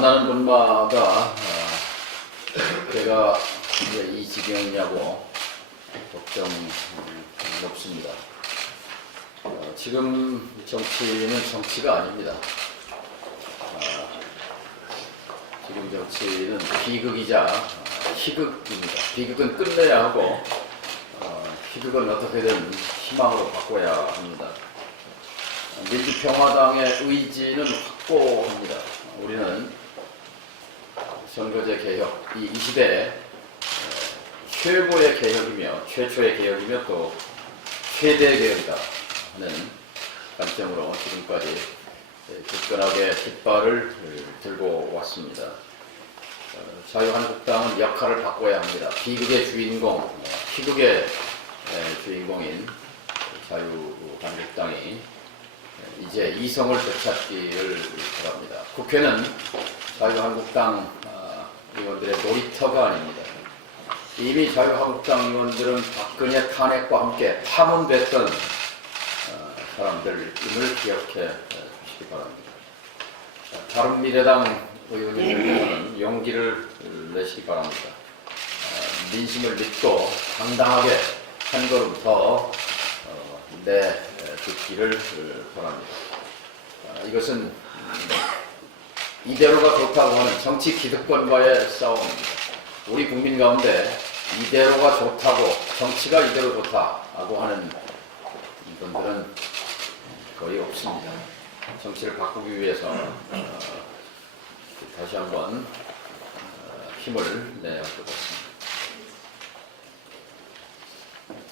만나는 분마다 제가 이제 이 지경이냐고 걱정이 높습니다. 지금 정치는 정치가 아닙니다. 지금 정치는 비극이자 희극입니다. 비극은 끝내야 하고 희극은 어떻게든 희망으로 바꿔야 합니다. 민주평화당의 의지는 확고합니다. 우리는 선거제 개혁, 이 시대에 최고의 개혁이며 최초의 개혁이며 또 최대 개혁이다 하는 관점으로 지금까지 굳건하게 깃발을 들고 왔습니다. 자유한국당은 역할을 바꿔야 합니다. 비극의 주인공, 희극의 주인공인 자유한국당이 이제 이성을 되찾기를 바랍니다. 국회는 자유한국당 의원들의 놀이터가 아닙니다. 이미 자유한국당 의원들은 박근혜 탄핵과 함께 파문됐던 사람들임을 기억해 주시기 바랍니다. 바른미래당 의원님들은 용기를 내시기 바랍니다. 민심을 믿고 당당하게 한 걸음 더 내딛기를 바랍니다. 이것은 이대로가 좋다고 하는 정치 기득권과의 싸움입니다. 우리 국민 가운데 이대로가 좋다고, 정치가 이대로 좋다고 하는 분들은 거의 없습니다. 정치를 바꾸기 위해서 다시 한번 힘을 내야 할 것 같습니다.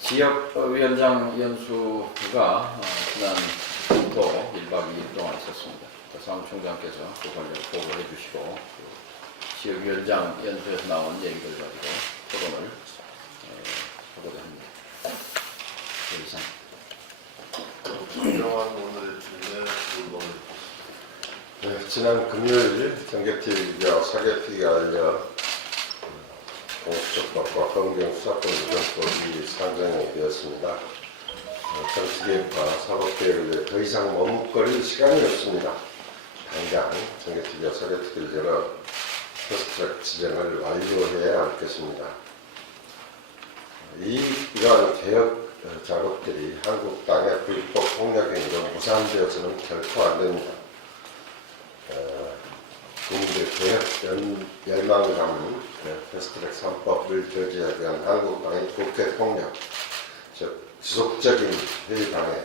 지역위원장 연수가 지난부터 1박 2일 동안 있었습니다. 사무총장께서 그 관련 보고해 주시고 지역위원장 연수에서 나온 얘기들 가지고 토론을 하고자 합니다. 이상. 김영환 오늘의 주인의 물건을 네, 지난 금요일 정개특위와 사개특위가 열려 공수처법과 검경수사권 위반법이 상정이 되었습니다. 정치개혁과 사법개혁을 위해 더 이상 머뭇거릴 시간이 없습니다. 당장 정개특위와 사개특위를 열어 패스트트랙 지정을 완료해야 할 것입니다. 이러한 개혁 작업들이 한국당의 불법 폭력 행위로 무산되어서는 결코 안 됩니다. 국민들 개혁 열망을 담은 패스트트랙 3법을 저지하기 위한 한국당의 국회 폭력, 즉 지속적인 회의 방해,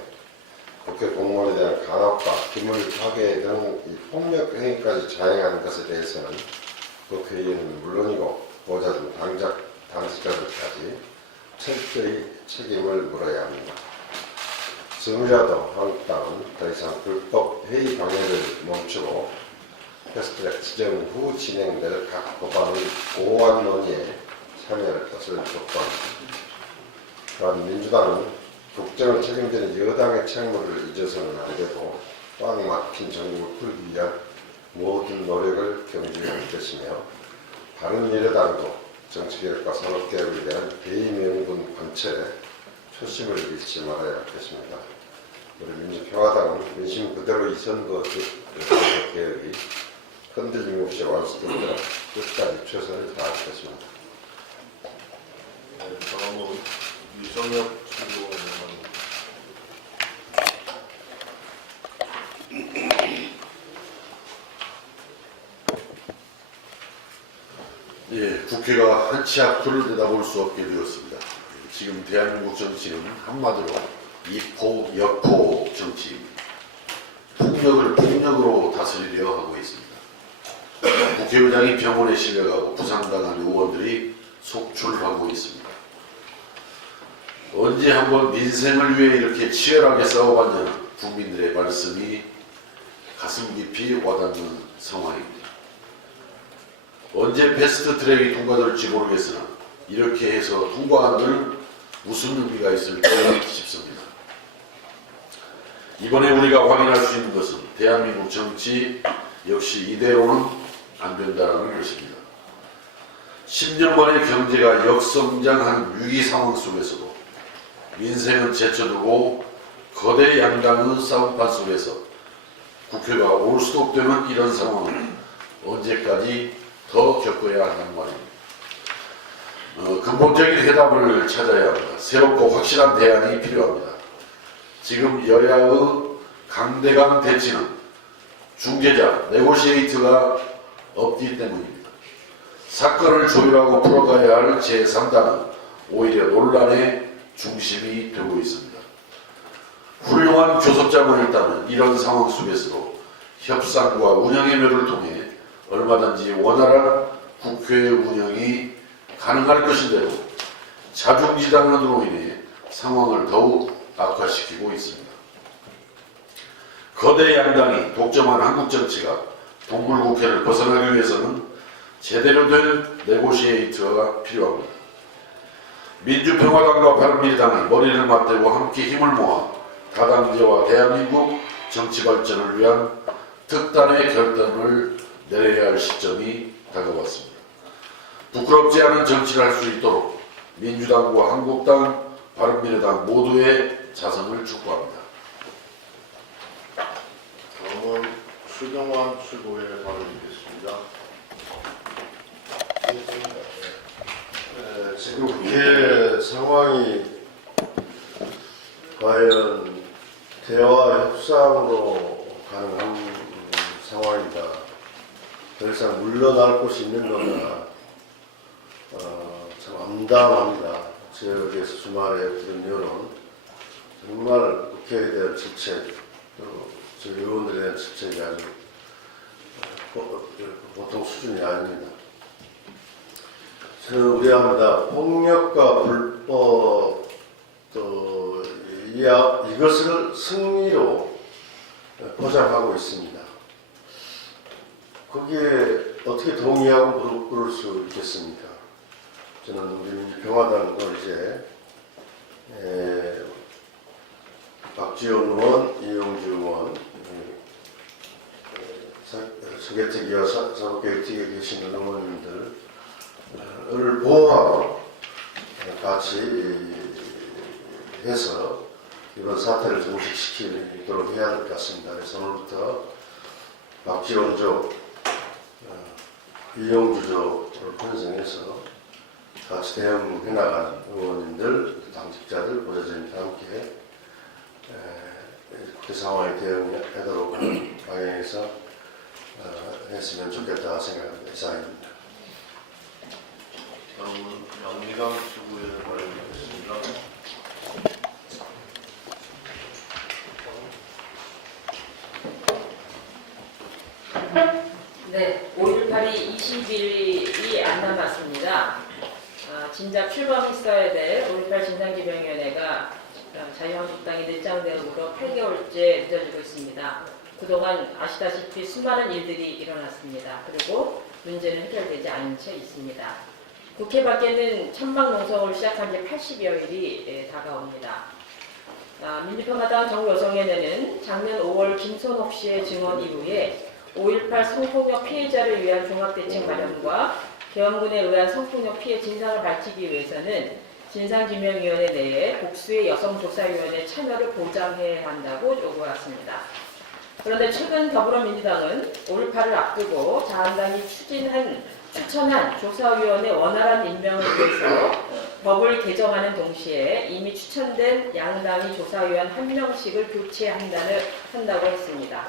국회 공무원에 대한 강압과 기물 파괴 등 이 폭력 행위까지 자행하는 것에 대해서는 국회의원은 물론이고 보좌진 당직자들까지 철저히 책임을 물어야 합니다. 지금이라도 한국당은 더 이상 불법 회의 방해를 멈추고 패스트트랙 지정 후 진행될 각 법안의 고안 논의에 참여할 것을 촉구합니다. 또한 민주당은 국정을 책임지는 여당의 책무를 잊어서는 안 되고 꽉 막힌 정국을 풀기 위한 모든 노력을 경주할 것이며 바른미래당도 정치개혁과 산업개혁을 위한 대의명분 관철에 초심을 잃지 말아야 할 것입니다. 우리 민주평화당은 민심 그대로 이 선거 개혁이 흔들림 없이 완수되도록 끝까지 최선을 다할 것입니다. 다음은 유성혁 최고위원입니다. 예, 국회가 한치 앞을 내다볼 수 없게 되었습니다. 지금 대한민국 정치는 한마디로 이포, 역포 정치입니다. 폭력을 폭력으로 다스리려 하고 있습니다. 국회의장이 병원에 실려가고 부상당한 의원들이 속출하고 있습니다. 언제 한번 민생을 위해 이렇게 치열하게 싸워봤냐는 국민들의 말씀이 가슴 깊이 와닿는 상황입니다. 언제 패스트트랙이 통과될지 모르겠으나 이렇게 해서 통과하면 무슨 의미가 있을까 싶습니다. 이번에 우리가 확인할 수 있는 것은 대한민국 정치 역시 이대로는 안 된다는 것입니다. 10년 만에 경제가 역성장한 위기 상황 속에서도 민생은 제쳐두고 거대 양당의 싸움판 속에서 국회가 올 수도 없다면 이런 상황은 언제까지 더 겪어야 한다는 말입니다. 근본적인 해답을 찾아야 합니다. 새롭고 확실한 대안이 필요합니다. 지금 여야의 강대강 대치는 중재자, 네고시에이트가 없기 때문입니다. 사건을 조율하고 풀어가야 할 제3당은 오히려 논란의 중심이 되고 있습니다. 훌륭한 교섭자문을 따는 이런 상황 속에서도 협상과 운영의 묘를 통해 얼마든지 원활한 국회 운영이 가능할 것인데도 자중지단으로 인해 상황을 더욱 악화시키고 있습니다. 거대 양당이 독점한 한국 정치가 동물국회를 벗어나기 위해서는 제대로 된 네고시에이터가 필요합니다. 민주평화당과 바른미래당이 머리를 맞대고 함께 힘을 모아 다당제와 대한민국 정치 발전을 위한 특단의 결단을 내려야 할 시점이 다가왔습니다. 부끄럽지 않은 정치를 할 수 있도록 민주당과 한국당, 바른미래당 모두의 자성을 촉구합니다. 다음은 추경환 최고위원의 발언이겠습니다. 지금 국회 상황이 과연 대화 협상으로 가능한 상황이다. 더 이상 물러날 곳이 있는 건가. 참 암담합니다. 지역에서 주말에 들은 여론, 정말 국회에 대한 질책, 또 저희 의원들에 대한 질책이 아주 보통 수준이 아닙니다. 저는 우려합니다. 폭력과 불법 또 이것을 승리로 포장하고 있습니다. 거기에 어떻게 동의하고 무릎 꿇을 수 있겠습니까? 저는 우리 민주평화당을 이제 박지원 의원, 이용주 의원, 소개특위와 사법개혁특위에 계시는 의원님들을 보호하고 같이 해서 이번 사태를 종식시키도록 해야 될 것 같습니다. 그래서 오늘부터 박지원족, 이용주족을 편성해서 같이 대응해 나가는 의원님들, 당직자들, 보좌진과 함께 국회 상황에 대응하도록 하는 방향에서 했으면 좋겠다 생각합니다. 이상입니다. 다음은 양미강 최고위원의 발언이겠습니다. 네, 5.18이 20일이 안 남았습니다. 진작 출범했어야 될 5.18 진상규명위원회가 자유한국당의 넷장대응으로 8개월째 늦어지고 있습니다. 그동안 아시다시피 수많은 일들이 일어났습니다. 그리고 문제는 해결되지 않은 채 있습니다. 국회 밖에는 천막농성을 시작한 지 80여일이 다가옵니다. 민주평화당 정여성위원회는 작년 5월 김선옥 씨의 증언 이후에 5.18 성폭력 피해자를 위한 종합대책 마련과 계엄군에 의한 성폭력 피해 진상을 밝히기 위해서는 진상규명위원회 내에 복수의 여성조사위원회 참여를 보장해야 한다고 요구했습니다. 그런데 최근 더불어민주당은 5.18을 앞두고 자한당이 추천한 조사위원회 원활한 임명을 위해서 법을 개정하는 동시에 이미 추천된 양당이 조사위원 1명씩을 교체한다고 했습니다.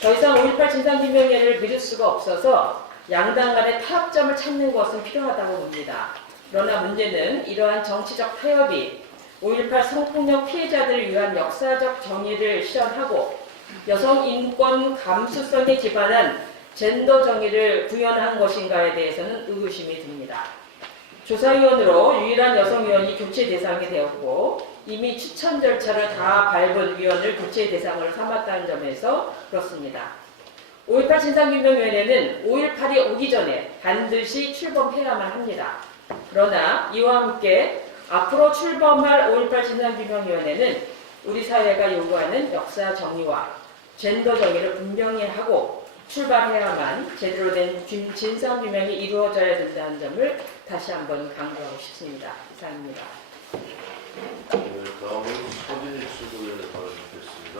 더 이상 5.18 진상규명위원회를 미룰 수가 없어서 양당 간의 타협점을 찾는 것은 필요하다고 봅니다. 그러나 문제는 이러한 정치적 타협이 5.18 성폭력 피해자들을 위한 역사적 정의를 실현하고 여성 인권 감수성에 기반한 젠더 정의를 구현한 것인가에 대해서는 의구심이 듭니다. 조사위원으로 유일한 여성위원이 교체 대상이 되었고 이미 추천 절차를 다 밟은 위원을 교체 대상으로 삼았다는 점에서 그렇습니다. 5.18 진상규명위원회는 5.18이 오기 전에 반드시 출범해야만 합니다. 그러나 이와 함께 앞으로 출범할 5.18 진상규명위원회는 우리 사회가 요구하는 역사 정의와 젠더 정의를 분명히 하고 출발해야만 제대로 된 진상규명이 이루어져야 된다는 점을 다시 한번 강조하고 싶습니다. 이상입니다. 다음은 서진희 최고위원의 발언이겠습니다.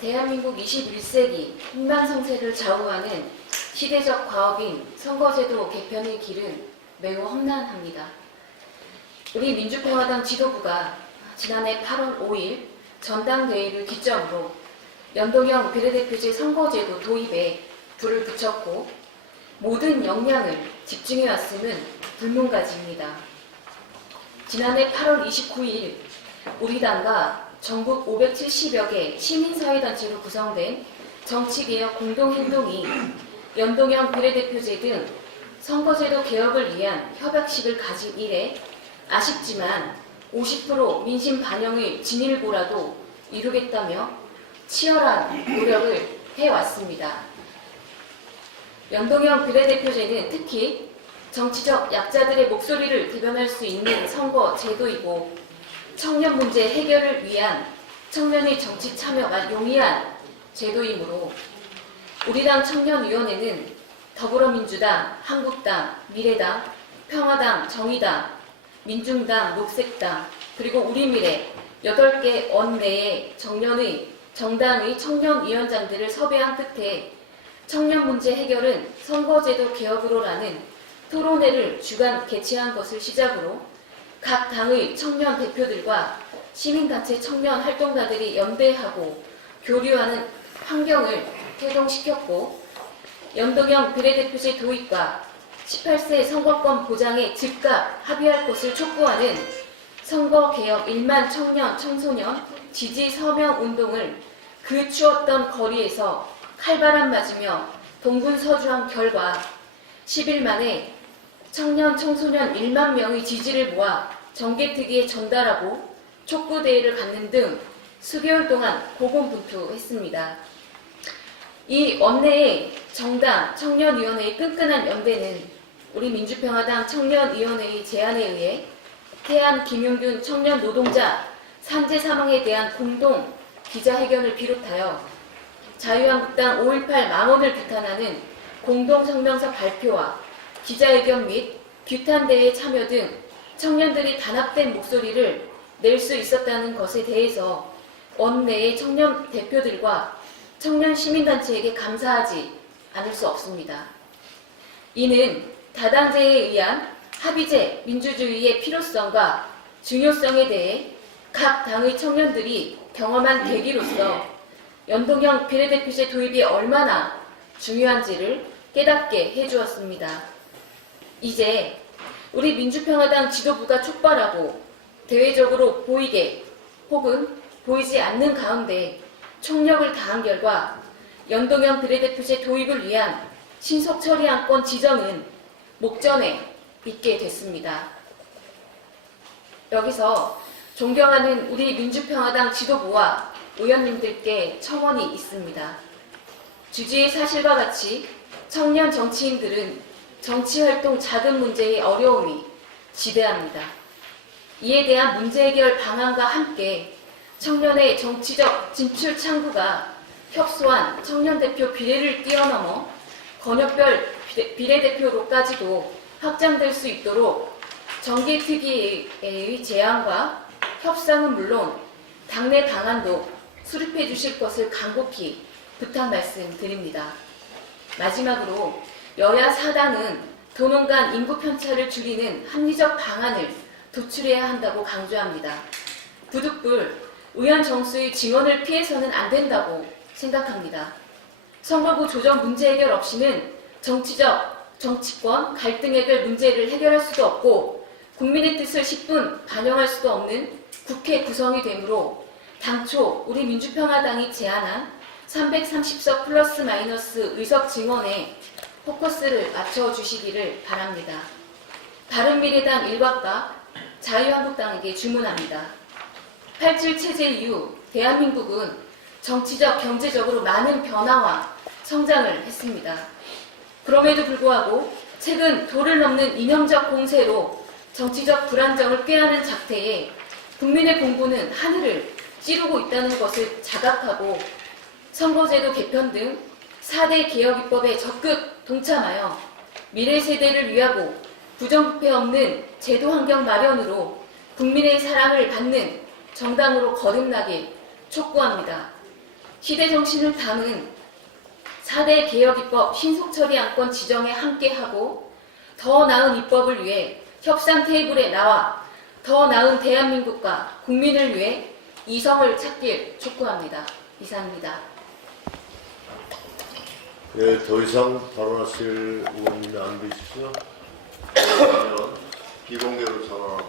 대한민국 21세기 흥망성쇠를 좌우하는 시대적 과업인 선거제도 개편의 길은 매우 험난합니다. 우리 민주평화당 지도부가 지난해 8월 5일 전당대회를 기점으로 연동형 비례대표제 선거제도 도입에 불을 붙였고 모든 역량을 집중해왔음은 불문가지입니다. 지난해 8월 29일 우리 당과 전국 570여 개 시민사회단체로 구성된 정치개혁 공동행동이 연동형 비례대표제 등 선거제도 개혁을 위한 협약식을 가진 이래 아쉽지만 50% 민심 반영의 진일보라도 이루겠다며 치열한 노력을 해왔습니다. 연동형 비례대표제는 특히 정치적 약자들의 목소리를 대변할 수 있는 선거 제도이고 청년 문제 해결을 위한 청년의 정치 참여가 용이한 제도이므로 우리 당 청년위원회는 더불어민주당, 한국당, 미래당, 평화당, 정의당, 민중당, 녹색당, 그리고 우리미래 8개 원내의 정당의 청년위원장들을 섭외한 끝에 청년 문제 해결은 선거제도 개혁으로라는 토론회를 주간 개최한 것을 시작으로 각 당의 청년 대표들과 시민단체 청년 활동가들이 연대하고 교류하는 환경을 태동시켰고 연동형 비례대표제 도입과 18세 선거권 보장에 즉각 합의할 것을 촉구하는 선거개혁 1만 청년, 청소년 지지 서명 운동을 그 추웠던 거리에서 칼바람 맞으며 동분서주한 결과 10일 만에 청년, 청소년 1만 명의 지지를 모아 정개특위에 전달하고 촉구대회를 갖는 등 수개월 동안 고군분투했습니다. 이 원내의 정당 청년위원회의 끈끈한 연대는 우리 민주평화당 청년위원회의 제안에 의해 태안 김용균 청년 노동자 산재 사망에 대한 공동 기자회견을 비롯하여 자유한국당 5.18 망언을 규탄하는 공동성명서 발표와 기자회견 및 규탄대회 참여 등 청년들이 단합된 목소리를 낼 수 있었다는 것에 대해서 원내의 청년 대표들과 청년 시민단체에게 감사하지 않을 수 없습니다. 이는 다당제에 의한 합의제 민주주의의 필요성과 중요성에 대해 각 당의 청년들이 경험한 계기로서 연동형 비례대표제 도입이 얼마나 중요한지를 깨닫게 해주었습니다. 이제 우리 민주평화당 지도부가 촉발하고 대외적으로 보이게 혹은 보이지 않는 가운데 총력을 다한 결과 연동형 비례대표제 도입을 위한 신속 처리 안건 지정은 목전에 있게 됐습니다. 여기서 존경하는 우리 민주평화당 지도부와 의원님들께 첨언이 있습니다. 주지의 사실과 같이 청년 정치인들은 정치활동 자금 문제의 어려움이 지대합니다. 이에 대한 문제 해결 방안과 함께 청년의 정치적 진출 창구가 협소한 청년대표 비례를 뛰어넘어 권역별 비례대표로까지도 확장될 수 있도록 정개특위의 제안과 협상은 물론 당내 방안도 수립해 주실 것을 간곡히 부탁 말씀드립니다. 마지막으로 여야 사당은 도농 간 인구 편차를 줄이는 합리적 방안을 도출해야 한다고 강조합니다. 부득불 의원 정수의 증언을 피해서는 안 된다고 생각합니다. 선거구 조정 문제 해결 없이는 정치권 갈등 해결 문제를 해결할 수도 없고 국민의 뜻을 10분 반영할 수도 없는 국회 구성이 되므로 당초 우리 민주평화당이 제안한 330석 플러스 마이너스 의석 증원에 포커스를 맞춰주시기를 바랍니다. 바른미래당 일각과 자유한국당에게 주문합니다. 87 체제 이후 대한민국은 정치적, 경제적으로 많은 변화와 성장을 했습니다. 그럼에도 불구하고 최근 도를 넘는 이념적 공세로 정치적 불안정을 꾀하는 작태에 국민의 공분은 하늘을 찌르고 있다는 것을 자각하고 선거제도 개편 등 4대 개혁 입법에 적극 동참하여 미래 세대를 위하고 부정부패 없는 제도 환경 마련으로 국민의 사랑을 받는 정당으로 거듭나길 촉구합니다. 시대 정신을 담은 4대 개혁 입법 신속 처리 안건 지정에 함께하고 더 나은 입법을 위해 협상 테이블에 나와 더 나은 대한민국과 국민을 위해 이성을 찾길 촉구합니다. 이상입니다. 네, 더 이상 발언하실 의원님이 안 계시죠? 그러면 비공개로 전환하고